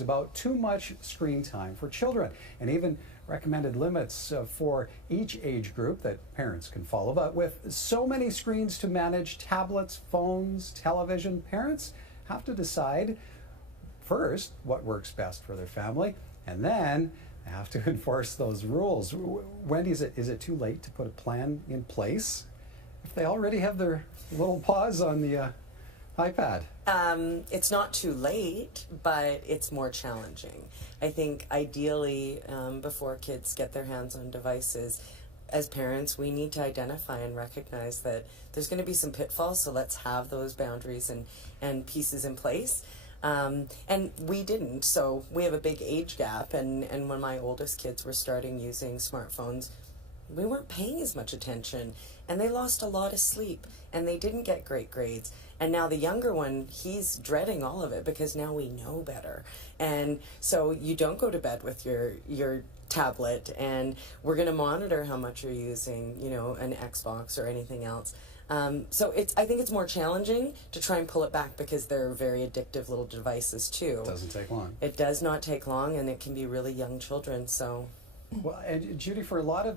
about too much screen time for children, and even recommended limits for each age group that parents can follow. But with so many screens to manage, tablets, phones, television, parents have to decide first what works best for their family, and then they have to enforce those rules. Wendy, is it too late to put a plan in place if they already have their little paws on the iPad? It's not too late, but it's more challenging. I think ideally, before kids get their hands on devices, as parents, we need to identify and recognize that there's going to be some pitfalls, so let's have those boundaries and pieces in place. And we didn't, so we have a big age gap, and when my oldest kids were starting using smartphones, we weren't paying as much attention, and they lost a lot of sleep, and they didn't get great grades. And now the younger one, he's dreading all of it because now we know better. And so you don't go to bed with your tablet, and we're going to monitor how much you're using, an Xbox or anything else. So I think it's more challenging to try and pull it back because they're very addictive little devices too. It doesn't take long. It does not take long, and it can be really young children. So, well, and Judy, for a lot of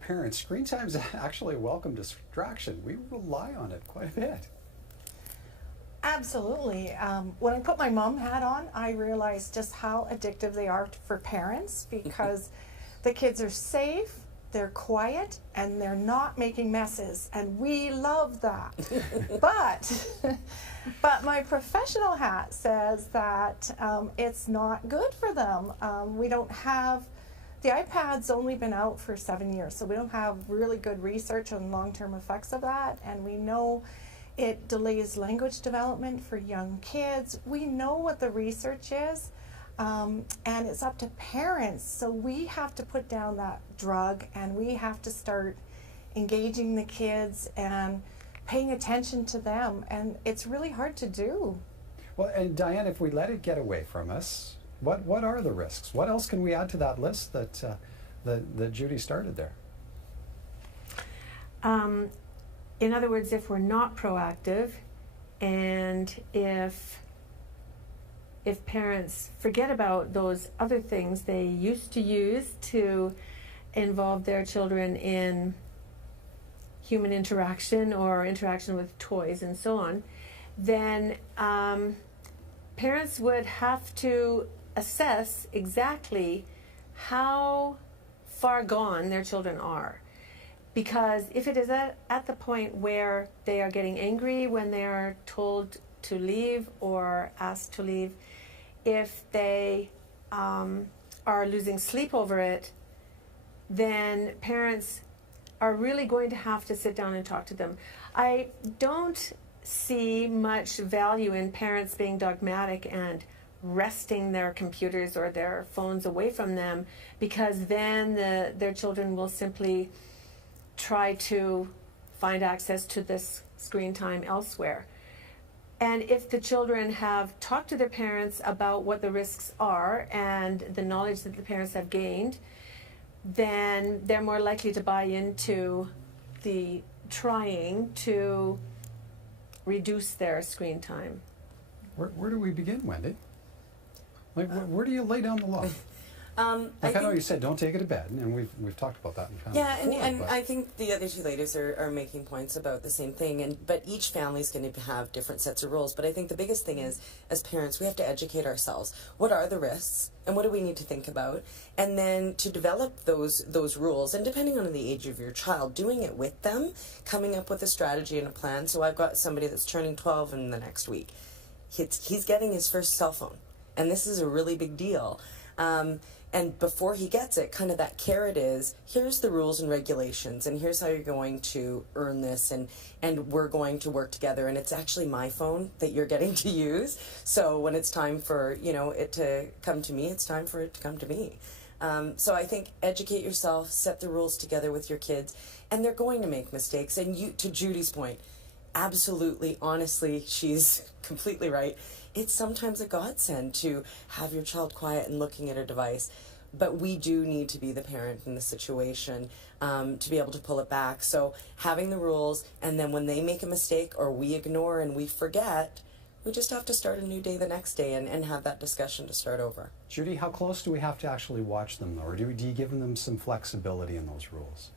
parents, screen time is actually a welcome distraction. We rely on it quite a bit. Absolutely. When I put my mom hat on, I realized just how addictive they are for parents because the kids are safe, they're quiet, and they're not making messes, and we love that. But my professional hat says that it's not good for them. We don't have, the iPad's only been out for 7 years, so we don't have really good research on long-term effects of that, and we know it delays language development for young kids. We know what the research is, and it's up to parents. So we have to put down that drug, and we have to start engaging the kids and paying attention to them, and it's really hard to do. Well, and Diane, if we let it get away from us, what are the risks? What else can we add to that list that Judy started there? In other words, if we're not proactive, and if parents forget about those other things they used to use to involve their children in human interaction or interaction with toys and so on, then parents would have to assess exactly how far gone their children are. Because if it is at the point where they are getting angry when they are told to leave or asked to leave, if they are losing sleep over it, then parents are really going to have to sit down and talk to them. I don't see much value in parents being dogmatic and wresting their computers or their phones away from them, because then their children will simply try to find access to this screen time elsewhere. And if the children have talked to their parents about what the risks are and the knowledge that the parents have gained, then they're more likely to buy into the trying to reduce their screen time. Where do we begin, Wendy? Like, where do you lay down the law? I know you said don't take it to bed, and we've talked about that in the past. Yeah, and I think the other two ladies are making points about the same thing, but each family is going to have different sets of rules. But I think the biggest thing is, as parents, we have to educate ourselves. What are the risks, and what do we need to think about? And then to develop those rules, and depending on the age of your child, doing it with them, coming up with a strategy and a plan. So I've got somebody that's turning 12 in the next week. He's getting his first cell phone, and this is a really big deal. And before he gets it, kind of that carrot is, here's the rules and regulations, and here's how you're going to earn this, and we're going to work together, and it's actually my phone that you're getting to use. So when it's time for, it to come to me, it's time for it to come to me. So I think educate yourself, set the rules together with your kids, and they're going to make mistakes. And to Judy's point, absolutely, honestly, she's completely right. It's sometimes a godsend to have your child quiet and looking at a device, but we do need to be the parent in the situation to be able to pull it back. So having the rules, and then when they make a mistake or we ignore and we forget, We just have to start a new day the next day and have that discussion to start over. Judy, how close do we have to actually watch them, though? Or do you give them some flexibility in those rules?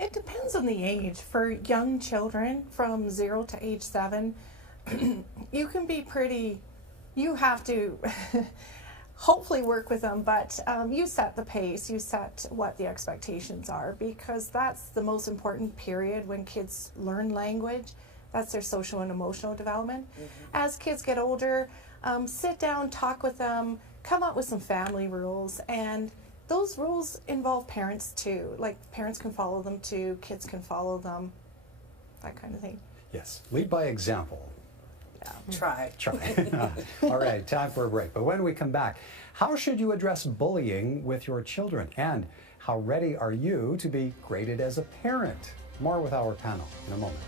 It depends on the age. For young children from 0 to age 7, you can be you have to hopefully work with them, but you set the pace, you set what the expectations are, because that's the most important period when kids learn language. That's their social and emotional development. As kids get older, sit down, talk with them, come up with some family rules, and those rules involve parents too. Like, parents can follow them too, kids can follow them, that kind of thing. Yes, lead by example. Try. All right, time for a break. But when we come back, how should you address bullying with your children? And how ready are you to be graded as a parent? More with our panel in a moment.